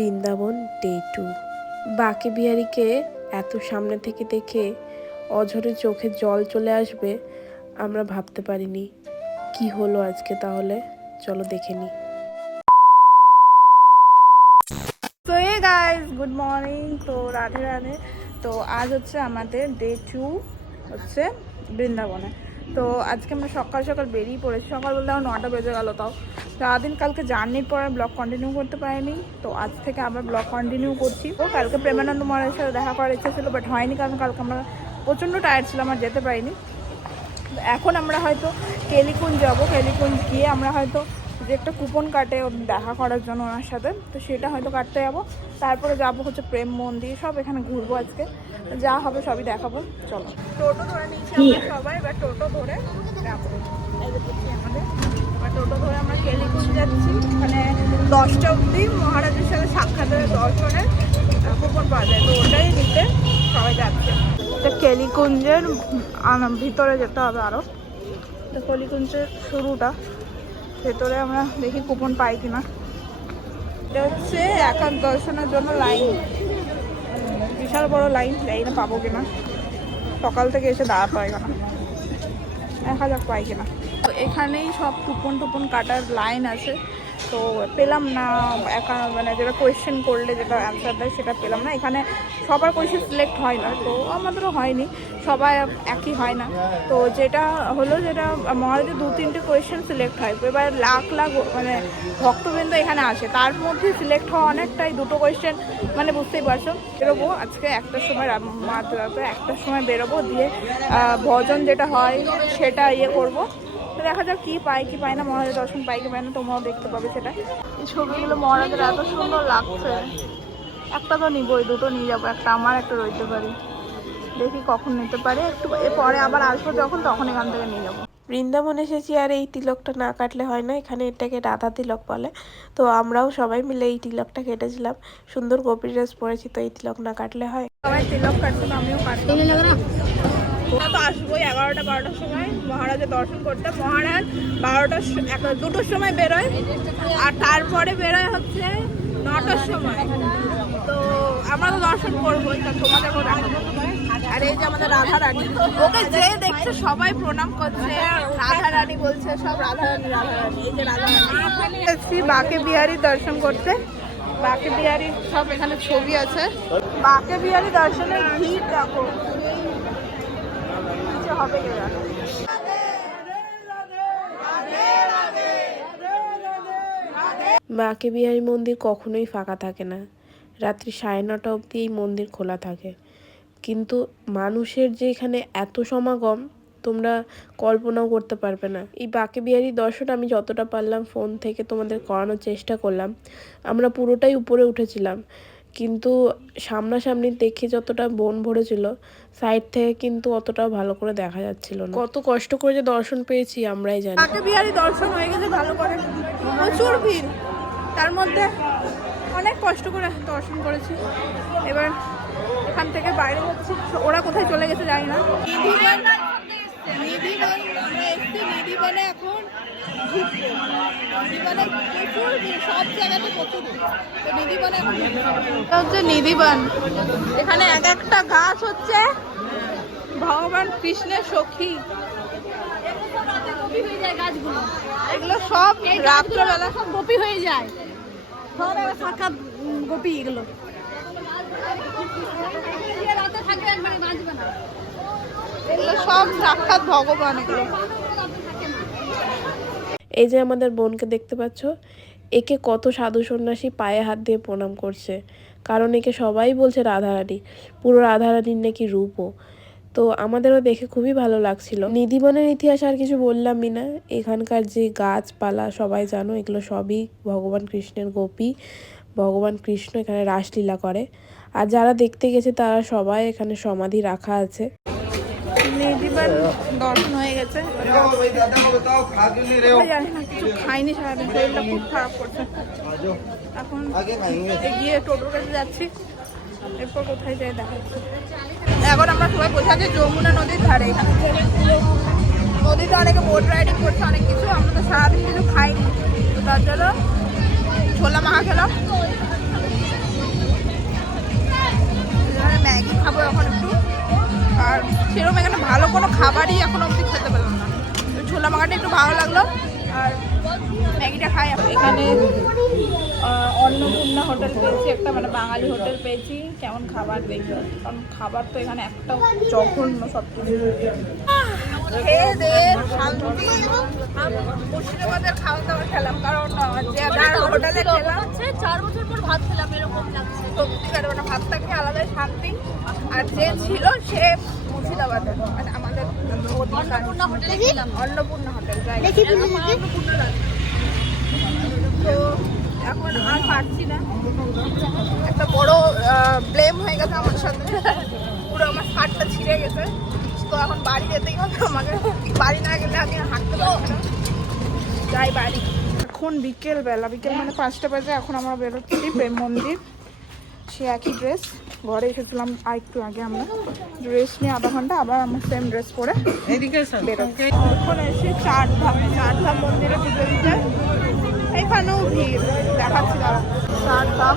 Vrindavan day to বাকি বিহারীকে এত সামনে থেকে দেখে অঝরে চোখে জল চলে আসবে, আমরা ভাবতে পারিনি। কি হলো আজকে তাহলে? চলো দেখে নিই তো গুড মর্নিং তো রাধে রাধে। তো আজ হচ্ছে আমাদের ডে টু হচ্ছে বৃন্দাবনে। তো আজকে আমরা সকাল সকাল বেরিয়ে পড়েছি। সকাল বলতে আমার নটা বেজে গেল তাও। সারাদিন কালকে জার্নির পর ব্লগ কন্টিনিউ করতে পারিনি। তো আজ থেকে আবার ব্লগ কন্টিনিউ করছি। তো কালকে প্রেমানন্দ মহারাজের সাথে দেখা করার ইচ্ছা ছিল বাট হয়নি কারণ কালকে আমরা প্রচণ্ড টায়ার্ড ছিলাম, আর যেতে পারিনি। এখন আমরা হয়তো কেলিকুঞ্জ যাব। কেলিকুঞ্জ গিয়ে আমরা হয়তো যে একটা কুপন কাটে দেখা করার জন্য ওনার সাথে, তো সেটা হয়তো কাটতে যাব। তারপরে যাব হচ্ছে প্রেম মন্দির, সব এখানে ঘুরবো আজকে। যা হবে সবই দেখাবো, চলো। টোটো ধরে নিয়েছি আমরা সবাই, এবার টোটো ধরে টোটো ধরে আমরা কেলিকুঞ্জ যাচ্ছি। মানে দশটা অবধি মহারাজের সাথে সাক্ষাতের দর্শনের কুপন পাওয়া যায়, তো ওটাই নিতে সবাই যাচ্ছে। এটা কেলিকুঞ্জের ভিতরে যেতে হবে আরও তো কলিকুঞ্জের শুরুটা ভেতরে আমরা দেখি কুপন পাই কিনা। এটা হচ্ছে একান্ত দর্শনের জন্য লাইন। বিশাল বড় লাইন, লাইনে পাবো কিনা। সকাল থেকে এসে দাঁড়াতে হয় কেনা দেখা যাক পাই কিনা। তো এখানেই সব কুপন টুপন কাটার লাইন আছে। তো পেলাম না। একা মানে যেটা কোয়েশ্চেন করলে যেটা অ্যান্সার দেয় সেটা পেলাম না। এখানে সবার কোয়েশ্চেন সিলেক্ট হয় না। তো আমাদেরও হয়নি। সবাই একই হয় না। তো যেটা হলো যেটা, মহারাজের দু তিনটে কোয়েশ্চেন সিলেক্ট হয়। এবার লাখ লাখ মানে ভক্তবৃন্দ এখানে আসে। তার মধ্যে সিলেক্ট হওয়া অনেকটাই দুটো কোয়েশ্চেন মানে বুঝতেই পারছ। বেরোবো আজকে একটার সময় মাত্র একটার সময় বেরোবো। দিয়ে ভজন যেটা হয় সেটা ইয়ে করব। তো দেখা যাক কি পাই কি পাই না মহারাজের দর্শন পাই কি পাই না তোমরাও দেখতে পাবে সেটা। এই ছবিগুলো মহারাজের এত সুন্দর লাগছে। একটা তো নিবই দুটো নিয়ে যাব একটা আমার একটা রইতে পারি দেখি কখন নিতে পারি একটু এ পরে আবার আসব যখন তখন এখান থেকে নিয়ে যাব। বৃন্দাবন এসেছি আর এই তিলকটা না কাটলে হয় না এখানে এটাকে রাধা তিলক বলে। তো আমরাও সবাই মিলে এই তিলকটা কেটেছিলাম। সুন্দর গোপী ড্রেস পরেছি তো এই তিলক না কাটলে হয়। সবাই তিলক কাটছে তো আমিও কাটবো। আমরা তো আসবোই এগারোটা, বারোটার সময়। মহারাজের দর্শন করতে। মহারাজ বারোটার দুটোর সময় বেরোয় আর তারপরে বেরোয় হচ্ছে নটার সময়। তো আমরা তো দর্শন করবোই, তা আর এই যে আমাদের রাধা রানী ওকে যে দেখছে সবাই প্রণাম করছে। রাধা রানী বলছে, সব রাধা রানী রাধা রানী এই যে রাধা রানী এসছি বাকে বিহারি দর্শন করতে। বাকে বিহারি সব এখানে ছবি আছে। বাকে বিহারি দর্শনের ভিড় দেখো। হবে বাঁকে বিহারী মন্দির কখনোই ফাঁকা থাকে না। রাত্রি সাড়ে নটা অবধি এই মন্দির খোলা থাকে। কিন্তু মানুষের যে এখানে এত সমাগম, তোমরা কল্পনাও করতে পারবে না। এই বাঁকে বিহারি দর্শন আমি যতটা পারলাম ফোন থেকে তোমাদের করানোর চেষ্টা করলাম। আমরা পুরোটাই উপরে উঠেছিলাম। কিন্তু সামনাসামনি দেখে যতটা বন ভরেছিল সাইড থেকে কিন্তু অতটা ভালো করে দেখা যাচ্ছিল না। কত কষ্ট করে যে দর্শন পেয়েছি আমরাই জানি। বাকে বিহারি দর্শন হয়ে গেছে ভালো করে? প্রচুর ভিড়। তার মধ্যে অনেক কষ্ট করে দর্শন করেছি। এবার এখান থেকে বাইরে যাচ্ছি। ওরা কোথায় চলে গেছে জানি না। নিধিবনে এখন নিধিবনে এখন ঢুকবো। এটা হচ্ছে নিধিবন। এখানে এক একটা গাছ হচ্ছে। ভগবান কৃষ্ণের সখী। এগুলো সব রাত্রবেলা। সব গোপী হয়ে যায়। সব সাক্ষাৎ গোপী এগুলো। এগুলো সব সাক্ষাৎ ভগবান এগুলো। এই যে আমাদের বোনকে দেখতে পাচ্ছ, একে কত সাধু সন্ন্যাসী পায়ে হাত দিয়ে প্রণাম করছে। কারণ একে সবাই বলছে রাধারানী, পুরো রাধারানীর নাকি রূপও। তো আমাদেরও দেখে খুবই ভালো লাগছিল। নিধিবনের ইতিহাস আর কিছু বললামই না। এখানকার যে গাছপালা, সবাই জানো, এগুলো সবই ভগবান কৃষ্ণের গোপী। ভগবান কৃষ্ণ এখানে রাসলীলা করে। আর যারা দেখতে গেছে, তারা সবাই এখানে সমাধি রাখা আছে। দর্শন হয়ে গেছে। না, কিছু খাইনি সারাদিন, শরীরটা খুব খারাপ করছে। এখন গিয়ে টোটোর যাচ্ছি। এরপর কোথায় যাই দেখা এখন আমরা সবাই বসে যমুনা নদীর ধারে। নদীতে অনেকে বোট রাইডিং করছে, অনেক কিছু। আমরা তো সারাদিন কিছু খাইনি। তার জন্য ছোলা মাখা খেলাম। ম্যাগি খাব এখন। কোনো খাবারই এখন অবধি খেতে পেলাম না। ছোলা মাখাটা একটু ভালো লাগল আর ম্যাগিটা খাই এখানে। অন্নপূর্ণা হোটেল পেয়েছি একটা মানে বাঙালি হোটেল পেয়েছি। কেমন খাবার দেখবে কারণ খাবার তো এখানে একটা জঘন্য সব কিছু। খেয়ে দেয়ে শান্তি। মুর্শিদাবাদের খাওয়া দাওয়া খেলাম কারণ যে হোটেলে খেলাম। চার বছর পর ভাত খেলাম এরকম লাগছে। সত্যিকার মানে ভাতটা খেয়ে আলাদাই শান্তি। আর যে ছিল সে মুর্শিদাবাদের। মানে আমাদের অন্নপূর্ণা হোটেলে গেলাম। অন্নপূর্ণা হোটেল তো এখন আর পারছি না। একটা বড় ব্লেম হয়ে গেছে আমার সাথে। পুরো আমার শার্টটা ছিঁড়ে গেছে। তো এখন বাড়ি যেতেই হবে আমাকে। বাড়ি না গেলে আমি হাঁটতে পারব না। যাই বাড়ি। এখন বিকেল বেলা বিকেল মানে পাঁচটা বাজে এখন আমরা বেরোচ্ছি প্রেম মন্দির। সে একই ড্রেস ঘরে এসেছিলাম আর একটু আগে আমরা। ড্রেস নিয়ে আধা ঘণ্টা আবার আমরা সেম ড্রেস পরে বেরোচ্ছি। এখন এসে চার ধাম চার ধাম মন্দিরে পুজো দিতে। এখানেও ভিড় দেখাচ্ছি দাঁড়া চার ধাম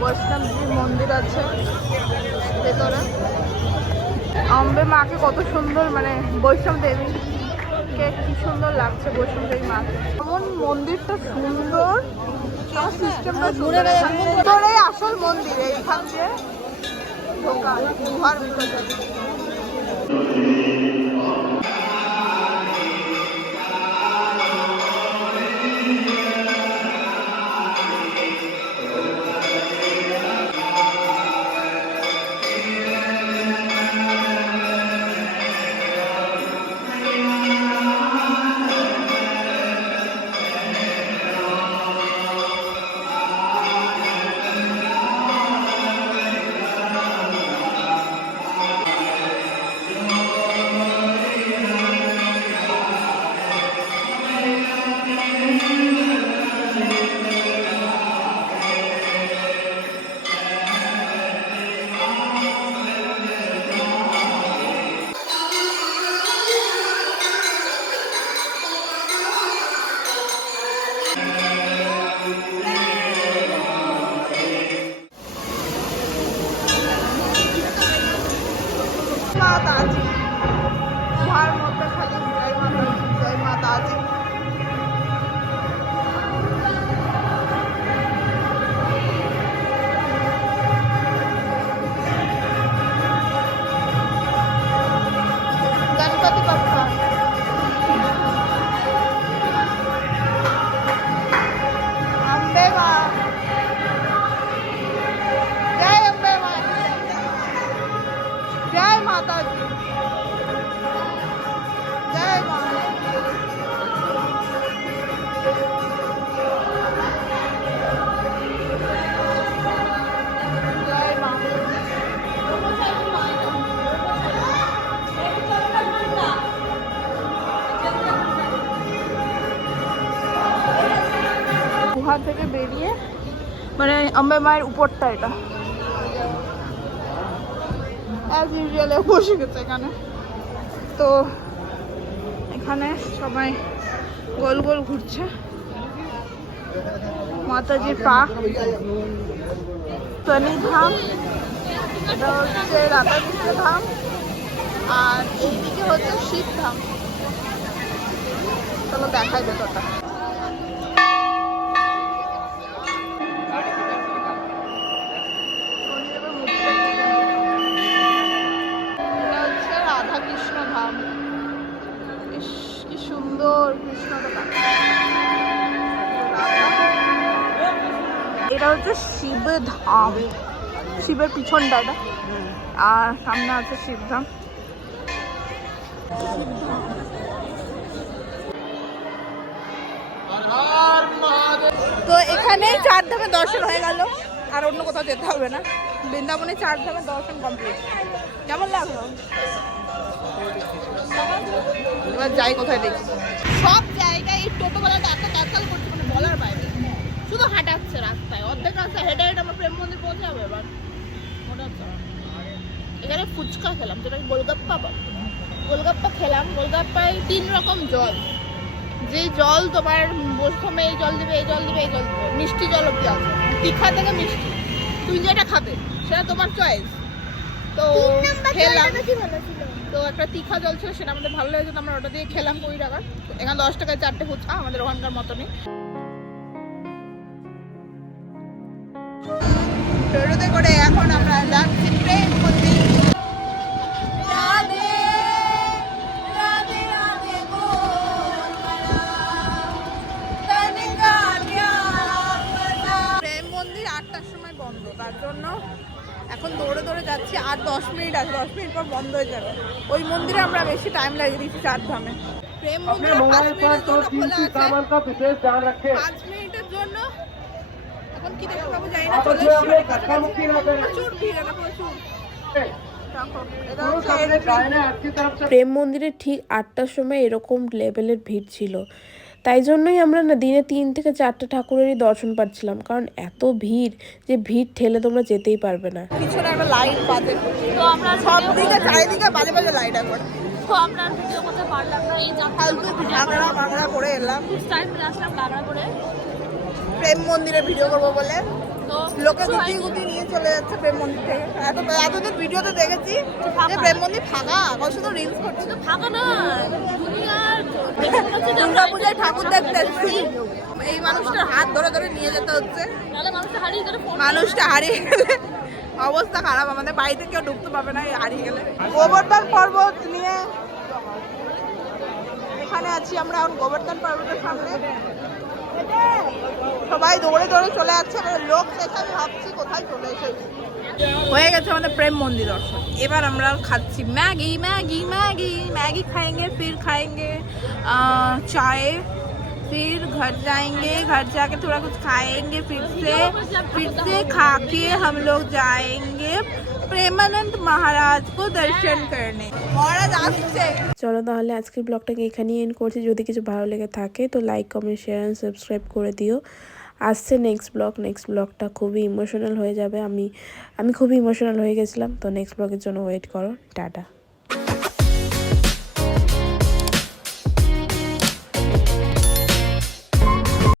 বৈষ্ণবজির মন্দির আছে ভেতরে। আম্বে মাকে কত সুন্দর মানে বৈষ্ণব দেবী। কে কি সুন্দর লাগছে বৈষ্ণব দেবী মাকে। এমন মন্দিরটা সুন্দর সিস্টেমটা সুন্দর ভিতরে আসল মন্দির এইখান দিয়ে ঢোকা গুহার ভিতরে। আম্বে মায়ের উপরটা এটা। অ্যাজ ইউজুয়াল বসে গেছে এখানে। তো এখানে সবাই গোল গোল ঘুরছে। মাতাজির পা। শনি ধাম এটা হচ্ছে রাধাকৃষ্ণ ধাম, আর এইদিকে হচ্ছে শিব ধাম। চলো দেখাই ভেতরটা। এটা হচ্ছে শিব ধাম। শিবের পিছনটা এটা আর সামনে আছে শিব ধাম। তো এখানে চার ধামে দর্শন হয়ে গেল। আর অন্য কোথাও যেতে হবে না। বৃন্দাবনে চার ধামে দর্শন কমপ্লিট কেমন লাগল? এবার যাই কোথায় দেখি। সব জায়গায় এই টোটোওয়ালাটা এত ক্যান্সেল করছে মানে বলার বাইরে। শুধু হাঁটাচ্ছে রাস্তায়। অর্ধেক রাস্তায় হেঁটে হেঁটে আমার প্রেম মন্দির পৌঁছে যাবে এবার এখানে ফুচকা খেলাম যেটা গোলগাপ্পা পাবো গোলগাপ্পা খেলাম। গোলগাপ্পায় তিন রকম জল। যে জল তোমার প্রথমে এই জল দিবে এই জল দিবে এই জল দিবে। মিষ্টি জল অব্দি আছে। তীখা থেকে মিষ্টি। তুমি যেটা খাবে সেটা তোমার চয়েস তো খেলাম। তো একটা তীখা জল ছিল সেটা আমাদের ভালো লেগেছে। তো আমরা ওটা দিয়ে খেলাম কুড়ি টাকা তো এখানে দশ টাকায় চারটে ফুচকা আমাদের ওখানকার মতনই। করে এখন আমরা যাচ্ছি প্রেম মন্দির প্রেম মন্দির আটটার সময় বন্ধ তার জন্য এখন দৌড়ে দৌড়ে যাচ্ছি আর দশ মিনিট আছে দশ মিনিট পর বন্ধ হয়ে যাবে। ওই মন্দিরে আমরা বেশি টাইম লাগিয়ে দিচ্ছি চার ধামে। প্রেম মন্দির পাঁচ মিনিটের জন্য খোলা আছে। পাঁচ মিনিটের জন্য এখন কি দেখতে পাবো জানি না চলে প্রচুর ভিড় প্রচুর। প্রেম মন্দিরে ঠিক আটটার সময় এরকম লেভেলের ভিড় ছিল। তাই জন্যই আমরা না দিনে তিন থেকে চারটে ঠাকুরেরই দর্শন পাচ্ছিলাম কারণ এত ভিড় যে ভিড় ঠেলে তোমরা যেতেই পারবে না। পিছনে একটা লাইট বাজে। তো আমরা সব দিকে চারিদিকে বাজে বাজে লাইট একবার তো আমরা ভিডিও করতে পারলাম না। এই ফালতু করে এলাম। টাইম আসলাম করে। প্রেম মন্দিরে ভিডিও করব বলে। লোকে গুটি গুটি নিয়ে চলে যাচ্ছে প্রেম মন্দির থেকে। এত এতদিন ভিডিওতে দেখেছি যে প্রেম মন্দির ফাঁকা। এখন শুধু রিলস করছে। তো ফাঁকা না। দুর্গা পূজায় ঠাকুর দেখতে এই মানুষটার হাত ধরে ধরে নিয়ে যেতে হচ্ছে। মানুষটা হারিয়ে গেলে অবস্থা খারাপ। আমাদের বাড়িতে কেউ ঢুকতে পারবে না হারিয়ে গেলে। গোবর্ধন পর্বত নিয়ে এখানে আছি আমরা এখন গোবর্ধন পর্বতের সামনে। সবাই দৌড়ে দৌড়ে চলে যাচ্ছে। লোক দেখে আমি ভাবছি কোথায় চলে এসেছি। হয়ে গেছে আমাদের প্রেম মন্দির দর্শন। এবার আমরা খাচ্ছি ম্যাগি ম্যাগি ম্যাগি ম্যাগি খাएंगे फिर खाएंगे चाय फिर ঘর जाएंगे ঘর যাকে थोड़ा कुछ खाएंगे প্রেমানন্দ মহারাজ কো দর্শন করনে। মহারাজ আসছে। চলো তাহলে আজকের ব্লগটাকে এখানেই এন্ড করছি। যদি কিছু ভালো লেগে থাকে তো লাইক কমেন্ট শেয়ার সাবস্ক্রাইব করে দিও। আসছে নেক্সট ব্লগ নেক্সট ব্লগটা খুবই ইমোশনাল হয়ে যাবে। আমি আমি খুবই ইমোশনাল হয়ে গেছিলাম, তো নেক্সট ব্লগের জন্য ওয়েট করো, টাটা।